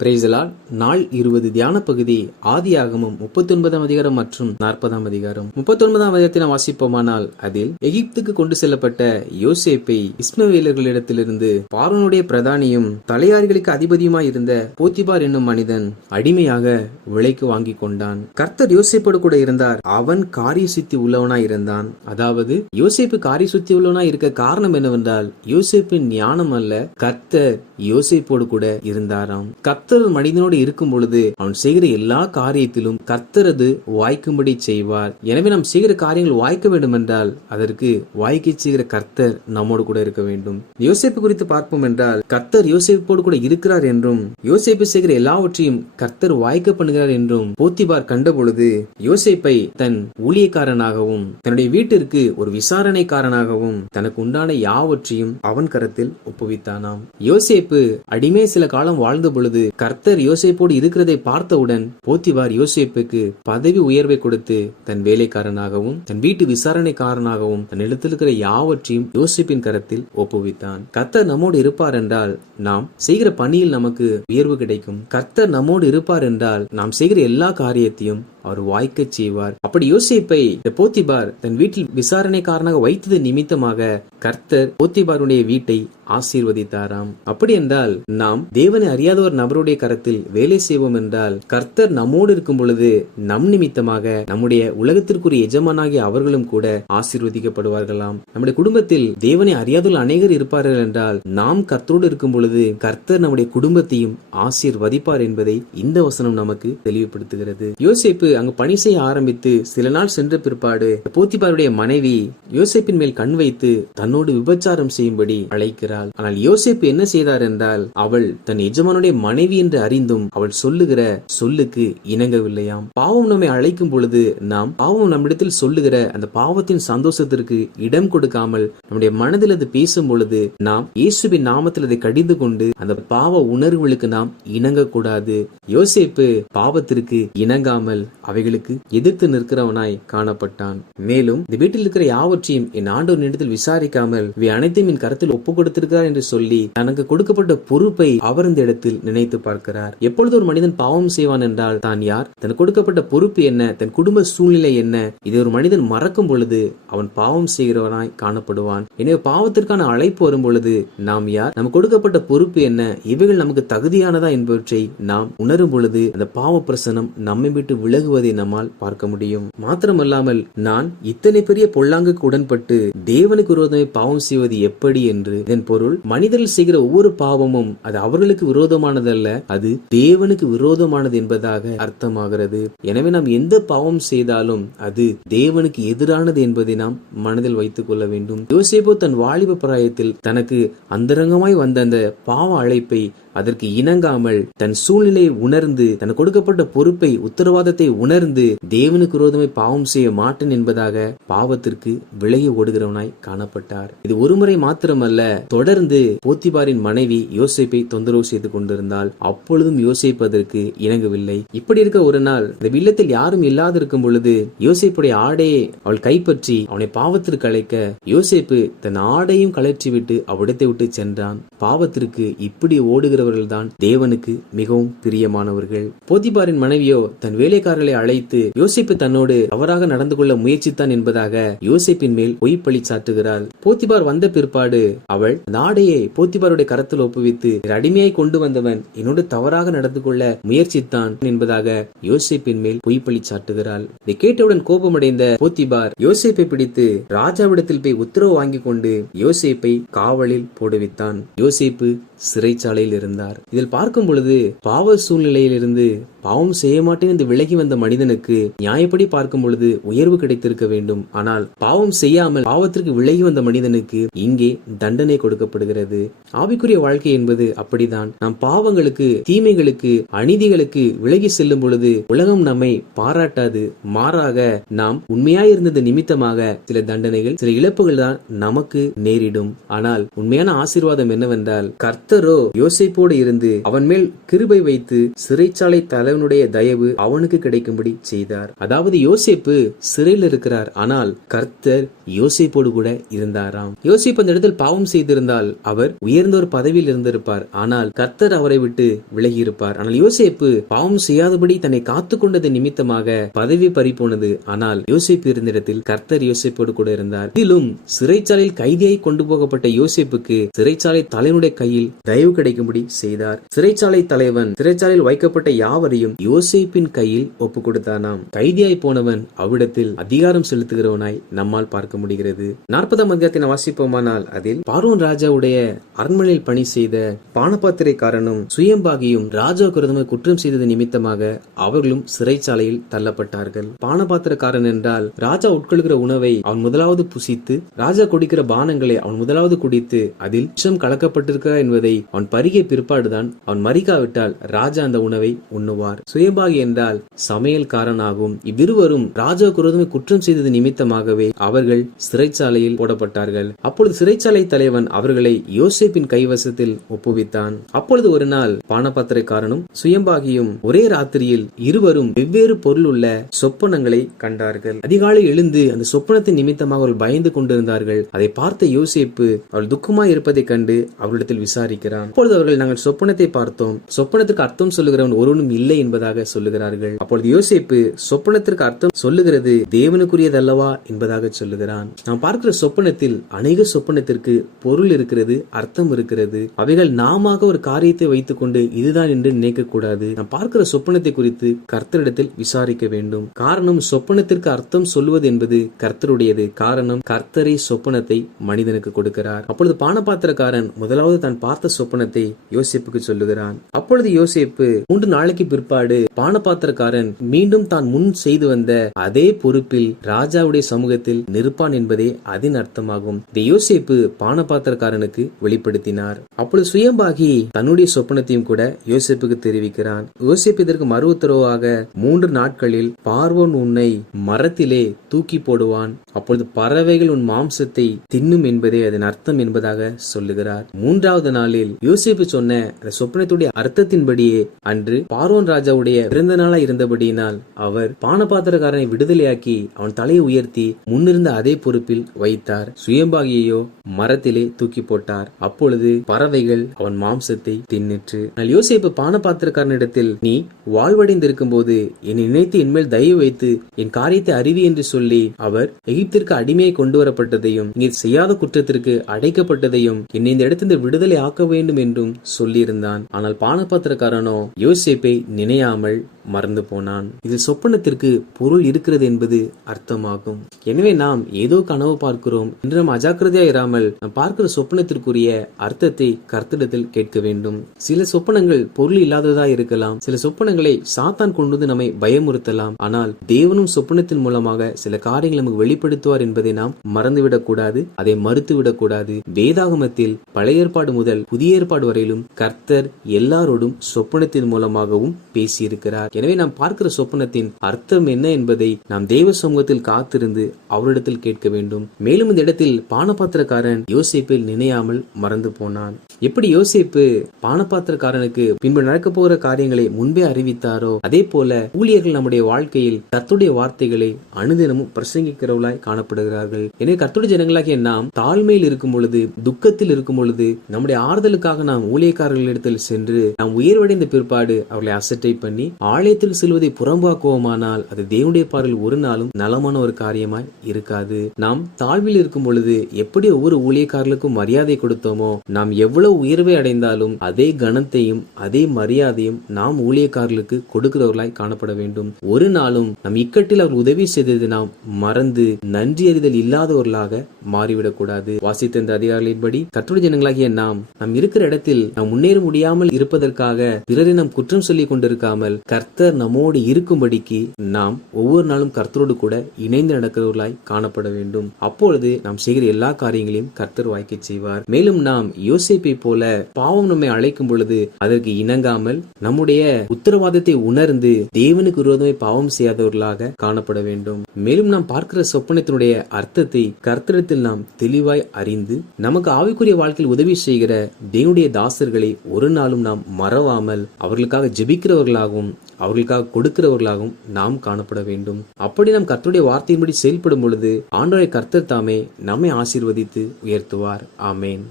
பிரேசலால் நாள் இருபது தியான பகுதி ஆதியாகமம் முப்பத்தி ஒன்பதாம் அதிகாரம் மற்றும் நாற்பதாம் அதிகாரம். முப்பத்தி ஒன்பதாம் அதிகாரத்தில் நாம் வாசிப்போமானால் அதில் எகிப்துக்கு கொண்டு செல்லப்பட்ட யோசேப்பை இஸ்மவேலர்களிடத்திலிருந்து பார்வனுடைய பிரதானியும் தலையாரிகளுக்கு அதிபதியுமாய் இருந்த போத்திபார் என்னும் மனிதன் அடிமையாக விலைக்கு வாங்கி கொண்டான். கர்த்தர் யோசேப்போடு கூட இருந்தார். அவன் காரிய சுத்தி உள்ளவனாய் இருந்தான். அதாவது யோசேப்பு காரிய சுத்தி உள்ளவனாய் இருக்க காரணம் என்னவென்றால் யோசேப்பின் ஞானம் அல்ல கர்த்தர் யோசேப்போடு கூட இருந்தாராம். கர்த்தர் மனிதனோடு இருக்கும் பொழுது அவன் செய்கிற எல்லா காரியத்திலும் கர்த்தரது வாய்க்கும்படி செய்வார். எனவே நாம் செய்கிற காரியங்கள் வாய்க்க வேண்டும் என்றால் அதற்கு வாய்க்க செய்கிற கர்த்தர் நம்மோடு கூட இருக்க வேண்டும். யோசேப்பு குறித்து பார்ப்போம் என்றால் கர்த்தர் யோசேப்போடு கூட இருக்கிறார் என்றும் யோசிப்பு செய்கிற எல்லாவற்றையும் கர்த்தர் வாய்க்க பண்ணுகிறார் என்றும் போத்திபார் கண்ட பொழுது யோசேப்பை தன் ஊழியக்காரனாகவும் தன்னுடைய வீட்டிற்கு ஒரு விசாரணைக்காரனாகவும் தனக்கு உண்டான யாவற்றையும் அவன் கரத்தில் ஒப்புவித்தானாம். யோசேப்பு அடிமை சில காலம் வாழ்ந்த பொழுது கர்த்தர் யோசேப்போடு இருக்கிறதை பார்த்தவுடன் போத்திவார் யோசேப்புக்கு பதவி உயர்வை கொடுத்து தன் வேலைக்காரனாகவும் தன் வீட்டு விசாரணைக்காரனாகவும் தன் இடத்தில் இருக்கிற யாவற்றையும் யோசிப்பின் கரத்தில் ஒப்புவித்தான். கர்த்தர் நம்மோடு இருப்பார் என்றால் நாம் செய்கிற பணியில் நமக்கு உயர்வு கிடைக்கும். கர்த்தர் நம்மோடு இருப்பார் என்றால் நாம் செய்கிற எல்லா காரியத்தையும் அவர் வாய்க்கச் செய்வார். அப்படி யோசிப்பை போத்திபார் தன் வீட்டில் விசாரணைக்காரனாக வைத்தது நிமித்தமாக கர்த்தர் போத்திபாருடைய வீட்டை ஆசீர்வதித்தாராம். அப்படி என்றால் நாம் தேவனை அறியாத ஒரு நபருடைய கரத்தில் வேலை செய்வோம் என்றால் கர்த்தர் நம்மோடு இருக்கும் பொழுது நம் நிமித்தமாக நம்முடைய உலகத்திற்குரிய எஜமானாகிய அவர்களும் கூட ஆசீர்வதிக்கப்படுவார்களாம். நம்முடைய குடும்பத்தில் தேவனை அறியாதுள்ள அநேகர் இருப்பார்கள் என்றால் நாம் கர்த்தரோடு இருக்கும் பொழுது கர்த்தர் நம்முடைய குடும்பத்தையும் ஆசீர்வதிப்பார் என்பதை இந்த வசனம் நமக்கு தெளிவுபடுத்துகிறது. யோசிப்பு அங்கு பணி செய்ய ஆரம்பித்து சில நாள் சென்ற பிற்பாடு போத்திபாருடைய மனைவி யோசேப்பின் மேல் கண் வைத்து தன்னோடு விபச்சாரம் செய்யும்படி அழைக்கிறாள். ஆனால் யோசேப்பு என்ன செய்தார் என்றால் அவள் தன் எஜமானுடைய மனைவி என்று அறிந்தும் அவள் சொல்லுகிற சொல்லுக்கு இணங்கவில்லையாம். பாவம் நம்மை அழைக்கும் பொழுது நாம் பாவம் நம்மிடத்தில் சொல்லுகிற அந்த பாவத்தின் சந்தோஷத்திற்கு இடம் கொடுக்காமல் நம்முடைய மனதில் அது பேசும் பொழுது நாம் இயேசுவின் நாமத்தில் அதை கடிந்து கொண்டு அந்த பாவ உணர்வுகளுக்கு நாம் இணங்கக்கூடாது. யோசேப்பு பாவத்திற்கு இணங்காமல் அவைகளுக்கு எதிர்த்து நிற்கிறவனாய் காணப்பட்டான். மேலும் இந்த வீட்டில் இருக்கிற யாவற்றையும் என் ஆண்டோர் இடத்தில் விசாரிக்காமல் இவை அனைத்தையும் என் கருத்தில் ஒப்பு கொடுத்திருக்கிறார் என்று சொல்லி தனக்கு கொடுக்கப்பட்ட பொறுப்பை அவர் இந்த இடத்தில் நினைத்து பார்க்கிறார். எப்பொழுது ஒரு மனிதன் பாவம் செய்வான் என்றால் தான் யார்? தனக்கு கொடுக்கப்பட்ட பொறுப்பு என்ன? தன் குடும்ப சூழ்நிலை என்ன? இதை ஒரு மனிதன் மறக்கும் பொழுது அவன் பாவம் செய்கிறவனாய் காணப்படுவான். எனவே பாவத்திற்கான அழைப்பு வரும் பொழுது நாம் யார்? நமக்கு கொடுக்கப்பட்ட பொறுப்பு என்ன? இவைகள் நமக்கு தகுதியானதா என்பவற்றை நாம் உணரும் பொழுது அந்த பாவ பிரசனம் நம்மை விட்டு விலகுவதை நம்மால் பார்க்க முடியும். மாத்திரமல்லாமல் நான் இத்தனை பெரிய பொல்லாங்குக்கு உடன்பட்டு தேவனுக்கு விரோதமே பாவம் செய்வது எப்படி என்று இதன் பொருள் மனிதர்கள் செய்கிற ஒவ்வொரு பாவமும் அது அவர்களுக்கு விரோதமானதல்ல அது தேவனுக்கு விரோதமானது என்பதாக அர்த்தமாகிறது. எனவே நாம் எந்த பாவம் செய்தாலும் அது தேவனுக்கு எதிரானது என்பதை நாம் மனதில் வைத்துக் கொள்ள வேண்டும். யோசேபோ தன் வாலிப பிராயத்தில் தனக்கு அந்தரங்கமாய் வந்த அந்த பாவ அழைப்பை அதற்கு இணங்காமல் தன் சூழ்நிலையை உணர்ந்து தன் கொடுக்கப்பட்ட பொறுப்பை உத்தரவாதத்தை உணர்ந்து தேவனுக்கு விரோதமை பாவம் செய்ய மாட்டேன் என்பதாக பாவத்திற்கு விலகி ஓடுகிறவனாய் காணப்பட்டார். இது ஒருமுறை மாத்திரமல்ல தொடர்ந்து போத்திபாரின் மனைவி யோசிப்பை தொந்தரவு செய்து கொண்டிருந்தால் அப்பொழுதும் யோசிப்பதற்கு இணங்கவில்லை. இப்படி இருக்க ஒரு நாள் இந்த வில்லத்தில் யாரும் இல்லாதிருக்கும் பொழுது யோசிப்புடைய ஆடையை அவள் கைப்பற்றி அவனை பாவத்திற்கு அழைக்க யோசிப்பு தன் ஆடையும் கலற்றி விட்டு அவ்விடத்தை விட்டு சென்றான். பாவத்திற்கு இப்படி ஓடுகிற தான் தேவனுக்கு மிகவும் பிரியமானவர்கள். போத்திபாரின் மனைவியோ தன் வேலைக்காரர்களை அழைத்து யோசிப்பு தன்னோடு அவராக நடந்து கொள்ள முயற்சித்தான் என்பதாக யோசிப்பின் மேல் பொய்ப்பழி சாட்டுகிறாள். போத்திபார் வந்த பிற்பாடு அவள் நாடையை போத்திபாருடைய கரத்தில் ஒப்புவித்து அடிமையை அடிமையாய் கொண்டு வந்தவன் என்னோடு தவறாக நடந்து கொள்ள முயற்சித்தான் என்பதாக யோசிப்பின் மேல் பொய்ப்பழி சாட்டுகிறாள். இதை கேட்டவுடன் கோபமடைந்த போத்திபார் யோசிப்பை பிடித்து ராஜாவிடத்தில் போய் உத்தரவு வாங்கி கொண்டு யோசேப்பை காவலில் போடுவித்தான். யோசிப்பு சிறைச்சாலையில் இருந்தார். இதில் பார்க்கும் பொழுது பாவ சூழ்நிலையிலிருந்து பாவம் செய்ய மாட்டேன் என்று விலகி வந்த மனிதனுக்கு நியாயப்படி பார்க்கும் பொழுது உயர்வு கிடைத்திருக்க வேண்டும். ஆனால் பாவம் செய்யாமல் பாவத்திற்கு விலகி வந்த மனிதனுக்கு இங்கே தண்டனை கொடுக்கப்படுகிறது. ஆவிக்குரிய வாழ்க்கை என்பது அப்படிதான் நாம் பாவங்களுக்கு தீமைகளுக்கு அநீதிகளுக்கு விலகி செல்லும் பொழுது உலகம் நம்மை பாராட்டாது. மாறாக நாம் உண்மையாயிருந்தது நிமித்தமாக சில தண்டனைகள் சில இழப்புகள் தான் நமக்கு நேரிடும். ஆனால் உண்மையான ஆசீர்வாதம் என்னவென்றால் கர்த்த கர்த்தரோ யோசிப்போடு இருந்து அவன் மேல் கிருபை வைத்து சிறைச்சாலை தலைவனுடைய தயவு அவனுக்கு கிடைக்கும்படி செய்தார். அதாவது யோசிப்பு சிறையில் இருக்கிறார். ஆனால் கர்த்தர் யோசிப்போடு கூட இருந்தாராம். யோசேப் அந்த இடத்தில் பாவம் செய்திருந்தால் அவர் உயர்ந்த ஒரு பதவியில் இருந்திருப்பார். ஆனால் கர்த்தர் அவரை விட்டு விலகி இருப்பார் ஆனால் யோசேப்பு பாவம் செய்யாதபடி தன்னை காத்து கொண்டது நிமித்தமாக பதவி பறிபோனது. ஆனால் யோசேப்பு இருந்த இடத்தில் கர்த்தர் யோசிப்போடு கூட இருந்தார். இதிலும் சிறைச்சாலையில் கைதியாய் கொண்டு போகப்பட்ட யோசேப்புக்கு சிறைச்சாலை தலைவனுடைய கையில் தயவு கிடைக்கும்படி செய்தார். சிறைச்சாலை தலைவன் சிறைச்சாலையில் வைக்கப்பட்ட யாவரையும் யோசிப்பின் கையில் ஒப்பு கொடுத்தானாம் கைதியாய் போனவன் அவ்விடத்தில் அதிகாரம் செலுத்துகிறவனாய் நம்மால் பார்க்க முடிகிறது. நாற்பதாம் அதிகாரத்தின் வாசிப்போமானால் அதில் பார்வன் ராஜாவுடைய அரண்மனையில் பணி செய்த பானபாத்திரைக்காரனும் சுயம்பாகியும் ராஜா குரதமை குற்றம் செய்தது நிமித்தமாக அவர்களும் சிறைச்சாலையில் தள்ளப்பட்டார்கள். பானபாத்திரக்காரன் என்றால் ராஜா உட்கொள்கிற உணவை அவன் முதலாவது புசித்து ராஜா குடிக்கிற பானங்களை அவன் முதலாவது குடித்து அதில் விஷம் கலக்கப்பட்டிருக்கிறார் என்பதை அவன் பருகிய பிற்பாடுதான் அவன் மறிக்காவிட்டால் ராஜா அந்த உணவை உண்ணுவார். சுயம்பாகி என்றால் சமையல்காரனாகும் இவ்விருவரும் ராஜா குரோதமை குற்றம் செய்தது நிமித்தமாகவே அவர்கள் சிறைச்சாலையில் போடப்பட்டார்கள். அப்பொழுது சிறைச்சாலை தலைவன் அவர்களை யோசேப்பின் கைவசத்தில் ஒப்புவித்தான். அப்பொழுது ஒரு நாள் பானபாத்திரைக்காரனும் சுயம்பாகியும் ஒரே ராத்திரியில் இருவரும் வெவ்வேறு பொருள் உள்ள சொப்பனங்களை கண்டார்கள். அதிகாலை எழுந்து அந்த சொப்பனத்தின் நிமித்தமாக அவர்கள் பயந்து கொண்டிருந்தார்கள். அதை பார்த்த யோசேப்பு அவள் துக்கமாய் இருப்பதைக் கண்டு அவர்களிடத்தில் விசாரிக்கிறான் அப்பொழுது அவர்கள் நாங்கள் சொப்பனத்தை பார்த்தோம். சொப்பனத்திற்கு அர்த்தம் சொல்லுகிறவன் ஒருவனும் இல்லை என்பதாக சொல்லுகிறார்கள். அப்பொழுது யோசிப்பு சொப்பனத்திற்கு அர்த்தம் சொல்லுகிறது தேவனுக்குரியது அல்லவா என்பதாக சொல்லுகிறான். நாம் பார்க்கிற சொப்பனத்தில் அநேக சொப்பனத்திற்கு பொருள் இருக்கிறது அர்த்தம் இருக்கிறது. அவைகள் நாம ஒரு காரியத்தை வைத்துக்கொண்டு இதுதான் என்று நினைக்க கூடாது நாம் பார்க்கிற சொப்பனத்தை குறித்து கர்த்தரிடத்தில் விசாரிக்க வேண்டும். காரணம் சொப்பனத்திற்கு அர்த்தம் சொல்லுவது என்பது கர்த்தருடையது. காரணம் கர்த்தரை சொப்பனத்தை மனிதனுக்கு கொடுக்கிறார். அப்பொழுது பானபாத்திரக்காரன் முதலாவது தான் பார்த்த பார்த்த சொப்பனத்தை யோசிப்புக்கு சொல்லுகிறான். அப்பொழுது யோசிப்பு மூன்று நாளைக்கு பிற்பாடு பானபாத்திரக்காரன் மீண்டும் தான் முன் செய்து வந்த அதே பொறுப்பில் ராஜாவுடைய சமூகத்தில் நிற்பான் என்பதே அதன் அர்த்தமாகும். இதை யோசிப்பு பானபாத்திரக்காரனுக்கு வெளிப்படுத்தினார். அப்பொழுது சுயம்பாகி தன்னுடைய சொப்பனத்தையும் கூட யோசிப்புக்கு தெரிவிக்கிறான். யோசிப்பு இதற்கு மறு உத்தரவாக மூன்று நாட்களில் பார்வோன் உன்னை மரத்திலே தூக்கி போடுவான். அப்பொழுது பறவைகள் உன் மாம்சத்தை தின்னும் என்பதே அதன் அர்த்தம் என்பதாக சொல்லுகிறார். மூன்றாவது நாள் நாளில் யோசிப்பு சொன்ன அந்த சொப்பனத்துடைய அர்த்தத்தின்படியே அன்று பார்வோன் ராஜாவுடைய பிறந்த நாளா இருந்தபடியினால் அவர் பானபாத்திரக்காரனை விடுதலையாக்கி அவன் தலையை உயர்த்தி முன்னிருந்த அதே பொறுப்பில் வைத்தார். சுயம்பாகியையோ மரத்திலே தூக்கி போட்டார். அப்பொழுது பறவைகள் அவன் மாம்சத்தை தின்னிற்று. ஆனால் யோசேப்பு பானபாத்திரக்காரனிடத்தில் நீ வாழ்வடைந்திருக்கும் போது என்னை நினைத்து என்மேல் தயவு வைத்து என் காரியத்தை அறிவி என்று சொல்லி அவர் எகிப்திற்கு அடிமையை கொண்டு வரப்பட்டதையும் நீ செய்யாத குற்றத்திற்கு அடைக்கப்பட்டதையும் என்னை இந்த இடத்திலிருந்து விடுதலை ஆக்க வேண்டும் என்றும் சொல்லியிருந்தான். ஆனால் பானபாத்திரக்காரனோ யோசிப்பை நினையாமல் மறந்து போனான். இது சொப்பனத்திற்கு பொருள் இருக்கிறது என்பது அர்த்தமாகும். எனவே நாம் ஏதோ கனவு பார்க்கிறோம். என்று நாம் அஜாக்கிரதையா இராமல் நாம் பார்க்கிற சொப்பனத்திற்குரிய அர்த்தத்தை கர்த்திடத்தில் கேட்க வேண்டும். சில சொப்பனங்கள் பொருள் இல்லாததா இருக்கலாம். சில சொப்பனங்களை சாத்தான் கொண்டு வந்து நம்மை பயமுறுத்தலாம். ஆனால் தேவனும் சொப்பனத்தின் மூலமாக சில காரியங்களை நமக்கு வெளிப்படுத்துவார் என்பதை நாம் மறந்துவிடக் கூடாது. அதை மறுத்துவிடக் கூடாது. வேதாகமத்தில் பழைய ஏற்பாடு முதல் புதிய ஏற்பாடு வரையிலும் கர்த்தர் எல்லாரோடும் சொப்பனத்தின் மூலமாகவும் பேசியிருக்கிறார். எனவே நாம் பார்க்கிற சொப்பனத்தின் அர்த்தம் என்ன என்பதை நாம் தேவ சமூகத்தில் காத்திருந்து அவரிடத்தில் கேட்க வேண்டும். மேலும் இந்த இடத்தில் பானபாத்திரக்காரன் யோசிப்பில் நினையாமல் மறந்து போனான். எப்படி யோசிப்பு பானபாத்திரக்காரனுக்கு பின்பு நடக்க போகிற காரியங்களை முன்பே அறிவித்தாரோ அதே போல ஊழியர்கள் நம்முடைய வாழ்க்கையில் தத்துடைய வார்த்தைகளை அனுதினமும் பிரசங்கிக்கிறவர்களாய் காணப்படுகிறார்கள். எனவே கத்துடைய ஜனங்களாகிய நாம் தாழ்மையில் இருக்கும் பொழுது துக்கத்தில் இருக்கும் பொழுது நம்முடைய ஆறுதலுக்காக நாம் ஊழியக்காரர்களிடத்தில் சென்று நாம் உயர்வடைந்த பிற்பாடு அவர்களை அசட்டை பண்ணி ஆலயத்தில் செல்வதை புறம்பாக்குவோமானால் அது தேவனுடைய பார்வையில் ஒரு நாளும் நலமான ஒரு காரியமாய் இருக்காது. நாம் தாழ்வில் இருக்கும் பொழுது எப்படி ஒவ்வொரு ஊழியக்காரர்களுக்கும் மரியாதை கொடுத்தோமோ நாம் எவ்வளவு உயர்வை அடைந்தாலும் அதே கனத்தையும் அதே மரியாதையும் நாம் ஊழியக்காரர்களுக்கு கொடுக்கிறவர்களாய் காணப்பட வேண்டும். ஒரு நாளும் நம் இக்கட்டில் அவர் உதவி செய்தது நாம் மறந்து நன்றி அறிதல் இல்லாதவர்களாக மாறிவிடக் கூடாது வாசித்த இந்த அதிகாரிகளின்படி கற்றுடைய ஜனங்களாகிய நாம் நாம் இருக்கிற இடத்தில் நாம் முன்னேற முடியாமல் இருப்பதற்காக பிறரை நாம் குற்றம் சொல்லிக் கொண்டிருக்காமல் கர்த்த கர்த்தர் நம்மோடு இருக்கும்படிக்கு நாம் ஒவ்வொரு நாளும் கர்த்தரோடு கூட இணைந்து நடக்கிறவர்களாய் காணப்பட வேண்டும். அப்பொழுது நாம் செய்கிற எல்லா காரியங்களையும் கர்த்தர் வாய்க்க செய்வார். மேலும் நாம் யோசிப்பை போல பாவம் நம்மை அழைக்கும் பொழுது அதற்கு இணங்காமல் நம்முடைய உத்தரவாதத்தை உணர்ந்து தேவனுக்கு விரோதமே பாவம் செய்யாதவர்களாக காணப்பட வேண்டும். மேலும் நாம் பார்க்கிற சொப்பனத்தினுடைய அர்த்தத்தை கர்த்தரிடத்தில் நாம் தெளிவாய் அறிந்து நமக்கு ஆவிக்குரிய வாழ்க்கையில் உதவி செய்கிற தேவனுடைய தாசர்களை ஒரு நாளும் நாம் மறவாமல் அவர்களுக்காக ஜெபிக்கிறவர்களாகவும் அவர்களுக்காக கொடுக்கிறவர்களாகவும் நாம் காணப்பட வேண்டும். அப்படி நாம் கர்த்தருடைய வார்த்தையின்படி செயல்படும் பொழுது ஆண்டோரை கர்த்தர் தாமே நம்மை ஆசீர்வதித்து உயர்த்துவார். ஆமேன்.